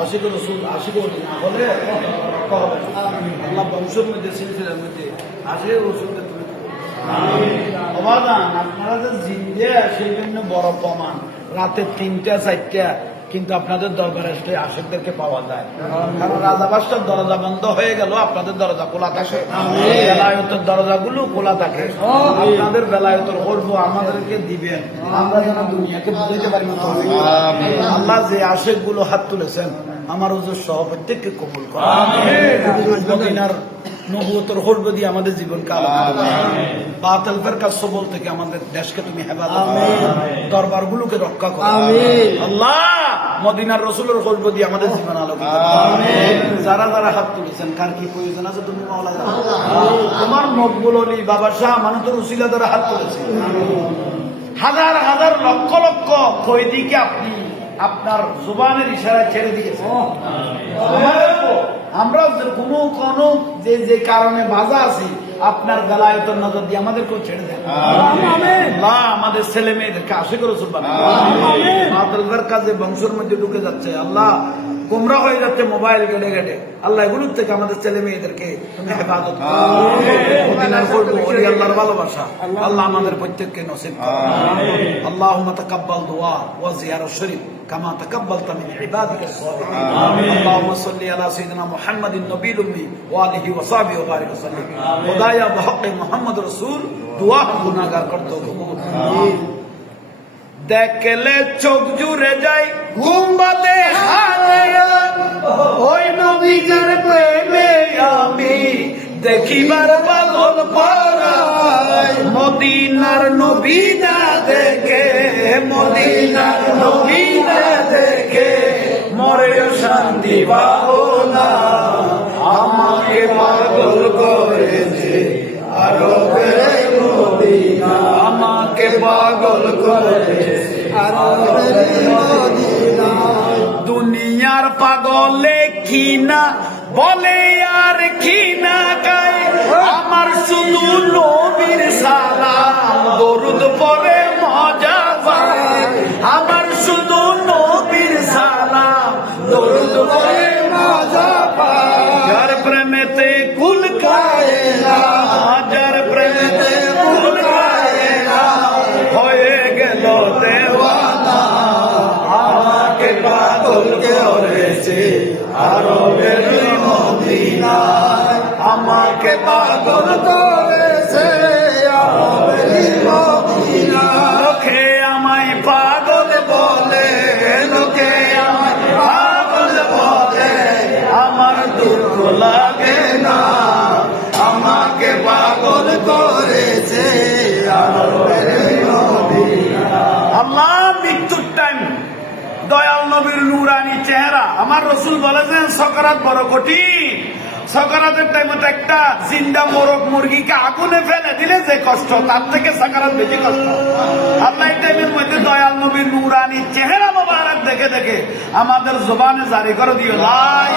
আশিক রসুল আশিক হলে আল্লাহ বংশের মধ্যে সিলসিলার মধ্যে আশিক রসুলকে তুলে আপনারা যে জিন্দে, সেই জন্য বড় প্রমাণ রাতে তিনটা, চারটা কিন্তু আপনাদের দরবারে এসে আশেকদেরকে পাওয়া যায়। কারণ রাজা বাদশার দরজা বন্ধ হয়ে গেল আপনাদের দরজা খোলা থাকে। বেলায়তের দরজাগুলো খোলা থাকে। আপনাদের বেলায়তের করব আমাদেরকে দিবেন। আমরা যেন দুনিয়াকে বুঝাইতে পারি। আল্লাহ যে আশেকগুলো হাত তুলেছেন আমার ওজোর সহ প্রত্যেককে কবুল করো মদিনার নবুয়তর হর্ব দিয়ে আমাদের জীবনকে আলাদা করো। বাতিল ফেরকার সবল থেকে আমাদের দেশকে তুমি হেফাজত দরবার গুলোকে রক্ষা করো। আল্লাহ! মদিনার রসুলের হর্ব দিয়ে আমাদের জীবন আলোকিত যারা যারা হাত তুলেছেন কার কি প্রয়োজন আছে তুমি মাওলা তোমার মকবুল অলি বাবা শাহ মানতর উসিলা দ্বারা হাত তুলেছে হাজার হাজার লক্ষ লক্ষ কয়েদিকে আপনি আপনার জুবানের ইশারা ছেড়ে দিয়েছেন। আমরা যে কোনো কোনো যে যে কারণে বাধা আছি আপনার বেলায়তন নজর দিয়ে আমাদেরকেও ছেড়ে দেন। আল্লাহ আমাদের ছেলে মেয়েদেরকে আশে করে সুলবান কাজে বংশের মধ্যে ঢুকে যাচ্ছে। আল্লাহ গোমরা হয়ে যাচ্ছে মোবাইল গেড়ে গেড়ে আল্লাহ এগুলোর থেকে আমাদের ছেলে মেয়েদেরকে হেফাজত করো। মদিনার করব ওলি আল্লাহর ভালোবাসা আল্লাহ আমাদের প্রত্যেককে নসিব আল্লাহ তাকাব্বাল দোয়া ওয়া জিয়ারত শরীফ كما تقبلت من عبادك الصالحين اللهم صل على سيدنا محمد النبي الامي واله وصحبه وبارك وسلم خدایا بحق محمد رسول দোয়া গুনাহগার করতে কবুল দেখলে চোখ জুড়ে যায় গুম্বাদে ওই নবীজির প্রেমে আমি দেখিবার পাগল পারাই মদিনার নবী না দেখে, মদিনার নবী না দেখে মরে শান্তি পাবো না। আমাকে পাগল করেছে আরও মদিনা। আমাকে পাগল করেছে দুনিয়ার পাগলে কিনা বলে, আর কিনা গায় আমার শুধু নবীর সালাম। দরুদ পরে মজা পায়। আমার শুধু নবীর সালাম। দরুদ পরে মজা পায়। যার প্রেমেতে কুল খায় না, যার প্রেমেতে কুল খায় হয়ে গেল দেওয়ানা। আমাকে পাগল করেছে আরও বেরোই মদিনায় আমাকে পাগল করেছে বলে পাগল বলে। আমার আমাকে পাগল টাইম দয়াল চেহারা। আমার রসুল বলেছেন, সকারাত বড় কঠিন। সকারাতের টাইমে তো একটা জিন্দা মোরগ মুরগিকে আগুনে ফেলে দিলে যে কষ্ট তার থেকে সকারাত বেশি কষ্ট। আল্লাহ টাইমের মধ্যে দয়াল নবীর নুরানি চেহারা মোবারক দেখে দেখে আমাদের জোবানে জারি করে দিও। লাই